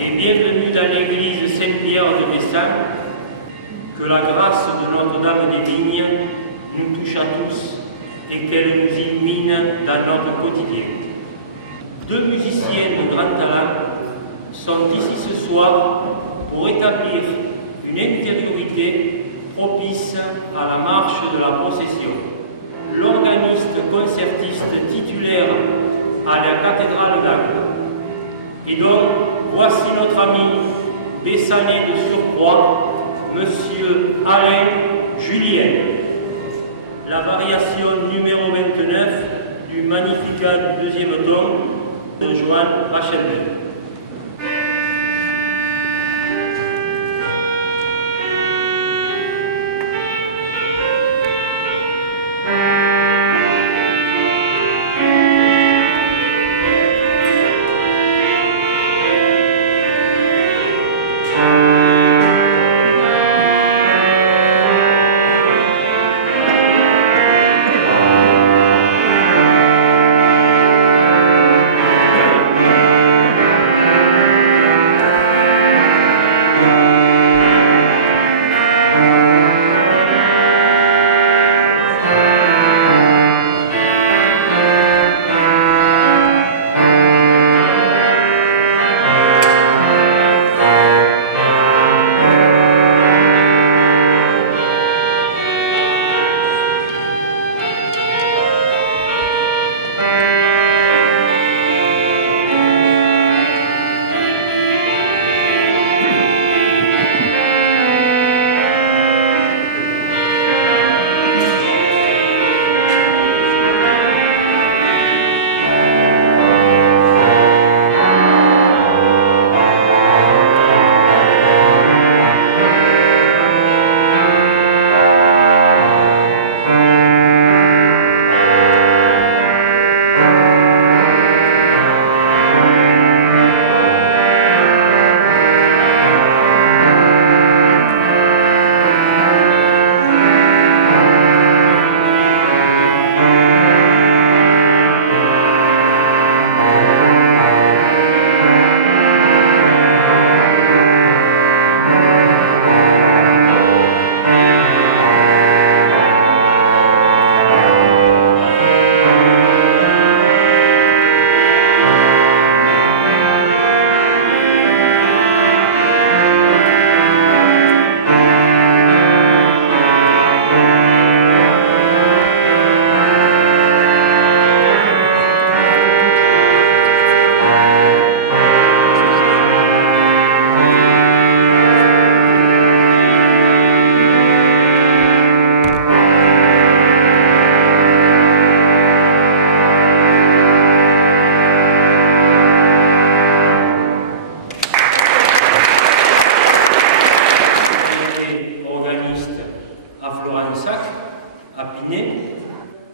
et bienvenue dans l'église Saint-Pierre de Messin. Que la grâce de Notre-Dame des Vignes nous touche à tous et qu'elle nous illumine dans notre quotidien. Deux musiciens de grand talent sont ici ce soir pour établir une intériorité propice à la marche de la procession. L'organiste concertiste titulaire à la cathédrale d'Agde. Et donc, voici notre ami Bessané de Surcroît, Monsieur Alain Julien. La variation numéro 29 du Magnificat du deuxième tome de Johann Rachel.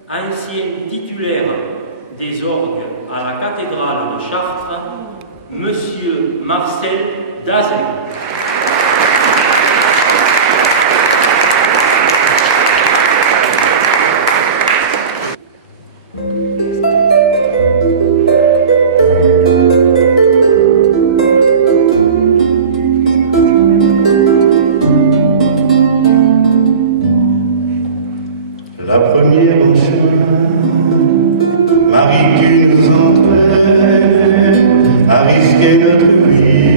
Ancien titulaire des orgues à la cathédrale de Chartres, Monsieur Marcel Dazen. La première en chemin, Marie, tu nous entraînes à risquer notre vie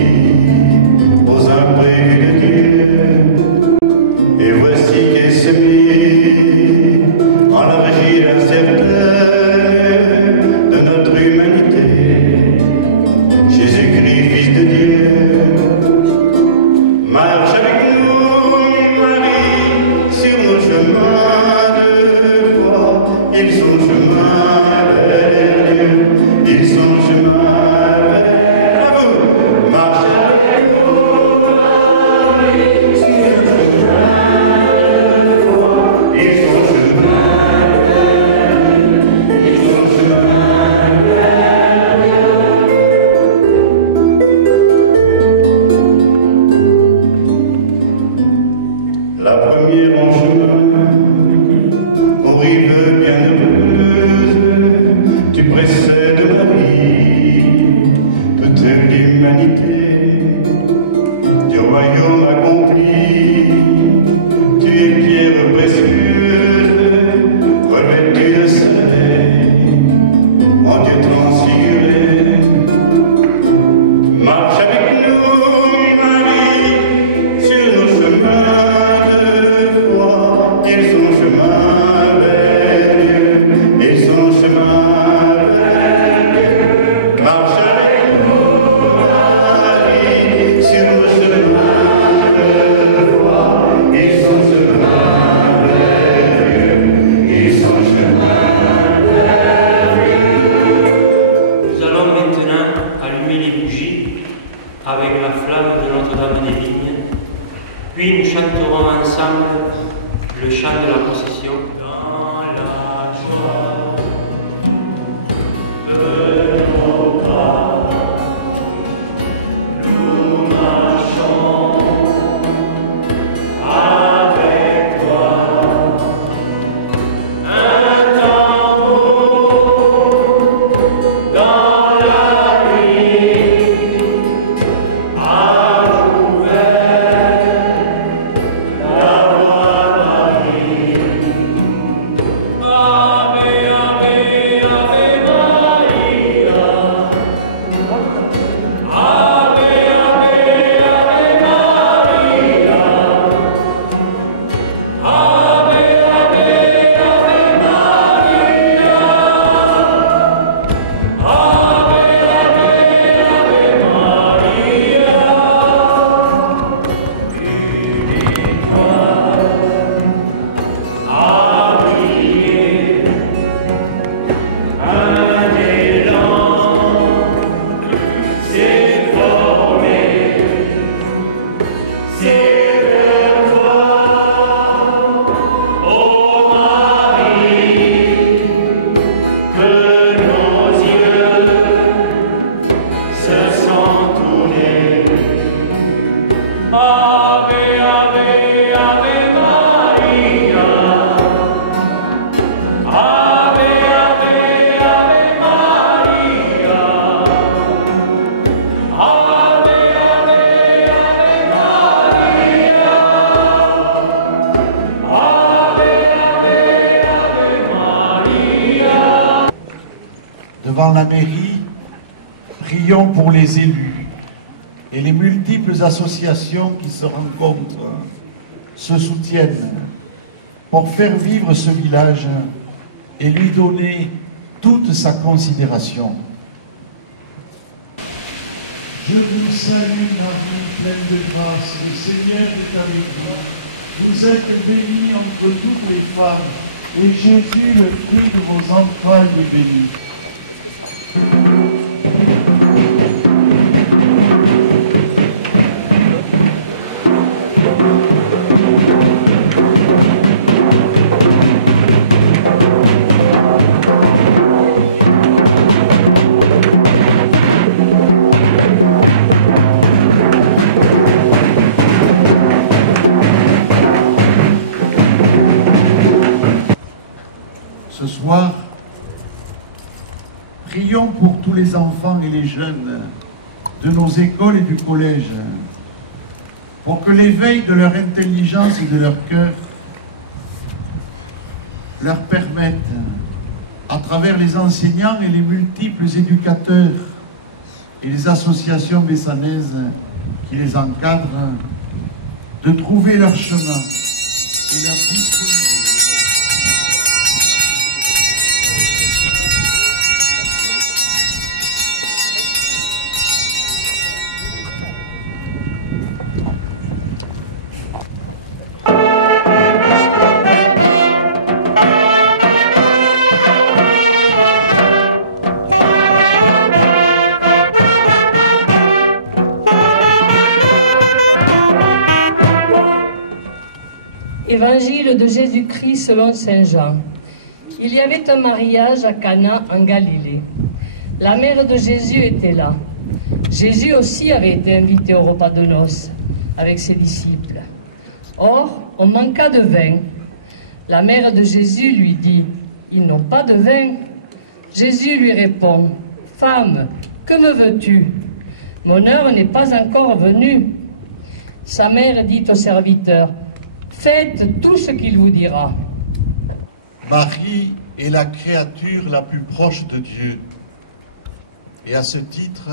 royaume accompli. Tu es pierre précieuse, revêtue de soleil, en Dieu transfiguré. Marche avec nous, Marie, sur nos chemins de foi. Ils sont chemin vers Dieu, ils sont chemin vers Dieu. Marche avec nous, Marie, sur nos chemins de foi. Ils sont chemin vers Dieu, ils sont chemin vers Dieu. Nous allons maintenant allumer les bougies avec la flamme de Notre-Dame des Vignes, puis nous chanterons ensemble le chant de la procession. Dans la joie de nos pas, nous marchons avec toi. Un tambour dans la nuit a ouvert la voie Marie. Ave, ave, ave Maria. Ave, ave, ave Maria. Ave, ave, ave Maria. Ave, ave, ave Maria. Ave, ave, ave Maria. Ave, ave, ave Maria. Ave, ave, ave Maria. Devant la mairie, prions pour les élus et les multiples associations qui se rencontrent, se soutiennent pour faire vivre ce village et lui donner toute sa considération. Je vous salue Marie, pleine de grâce, le Seigneur est avec vous. Vous êtes bénie entre toutes les femmes, et Jésus, le fruit de vos entrailles, est béni. Ce soir, prions pour tous les enfants et les jeunes de nos écoles et du collège, pour que l'éveil de leur intelligence et de leur cœur leur permette, à travers les enseignants et les multiples éducateurs et les associations bessanaises qui les encadrent, de trouver leur chemin et leur disponibilité. Évangile de Jésus-Christ selon saint Jean. Il y avait un mariage à Cana en Galilée. La mère de Jésus était là. Jésus aussi avait été invité au repas de noces avec ses disciples. Or, on manqua de vin. La mère de Jésus lui dit, « Ils n'ont pas de vin. » Jésus lui répond, « Femme, que me veux-tu? Mon heure n'est pas encore venue. » Sa mère dit au serviteur, « Faites tout ce qu'il vous dira. » Marie est la créature la plus proche de Dieu. Et à ce titre,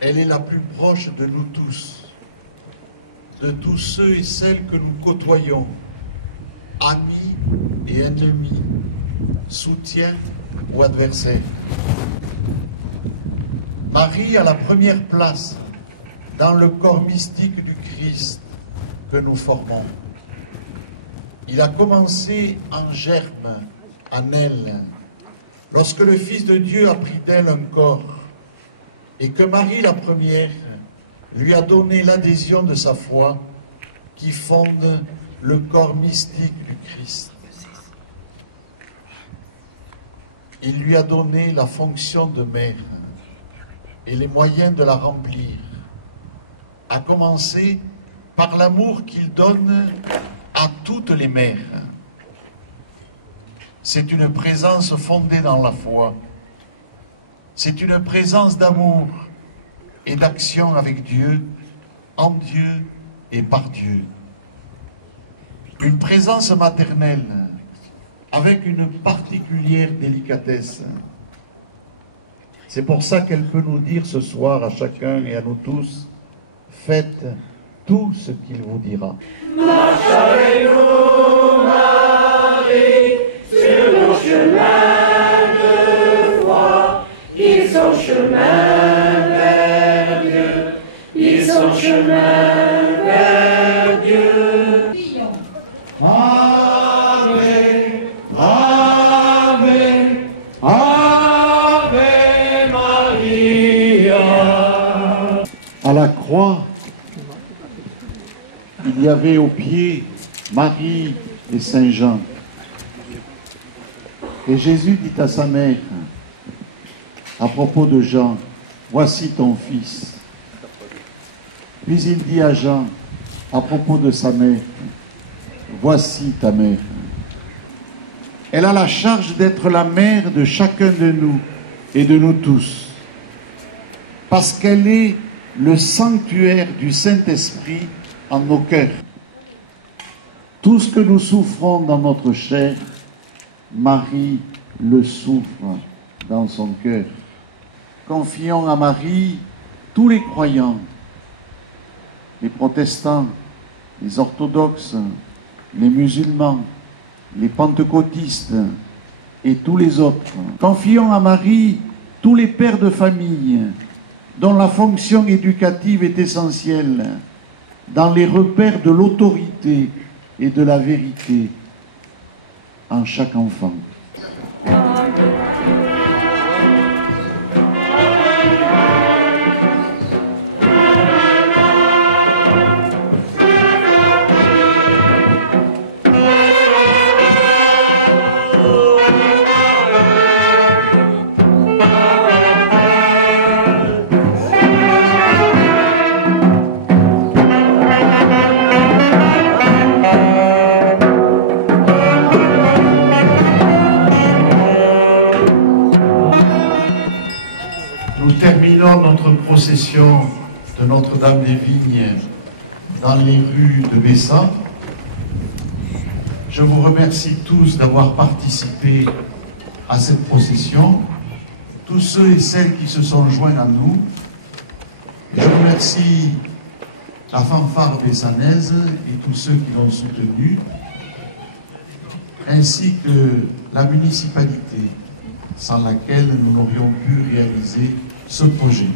elle est la plus proche de nous tous, de tous ceux et celles que nous côtoyons, amis et ennemis, soutiens ou adversaires. Marie a la première place dans le corps mystique du Christ que nous formons. Il a commencé en germe, en elle, lorsque le Fils de Dieu a pris d'elle un corps, et que Marie, la première, lui a donné l'adhésion de sa foi qui fonde le corps mystique du Christ. Il lui a donné la fonction de mère et les moyens de la remplir, à commencer par l'amour qu'il donne à toutes les mères. C'est une présence fondée dans la foi. C'est une présence d'amour et d'action avec Dieu, en Dieu et par Dieu. Une présence maternelle avec une particulière délicatesse. C'est pour ça qu'elle peut nous dire ce soir à chacun et à nous tous, faites tout ce qu'il vous dira. Marche avec nous, Marie, sur nos chemins de foi. Ils sont chemin vers Dieu, ils sont chemin vers Dieu. Ave, Ave, Ave Maria. À la croix, il y avait au pied Marie et Saint Jean. Et Jésus dit à sa mère, à propos de Jean, « Voici ton fils ». Puis il dit à Jean, à propos de sa mère, « Voici ta mère ». Elle a la charge d'être la mère de chacun de nous et de nous tous, parce qu'elle est le sanctuaire du Saint-Esprit en nos cœurs. Tout ce que nous souffrons dans notre chair, Marie le souffre dans son cœur. Confions à Marie tous les croyants, les protestants, les orthodoxes, les musulmans, les pentecôtistes et tous les autres. Confions à Marie tous les pères de famille dont la fonction éducative est essentielle dans les repères de l'autorité et de la vérité en chaque enfant. Notre procession de Notre-Dame des Vignes dans les rues de Bessa. Je vous remercie tous d'avoir participé à cette procession, tous ceux et celles qui se sont joints à nous. Je remercie la fanfare bessanaise et tous ceux qui l'ont soutenue, ainsi que la municipalité, sans laquelle nous n'aurions pu réaliser ce projet.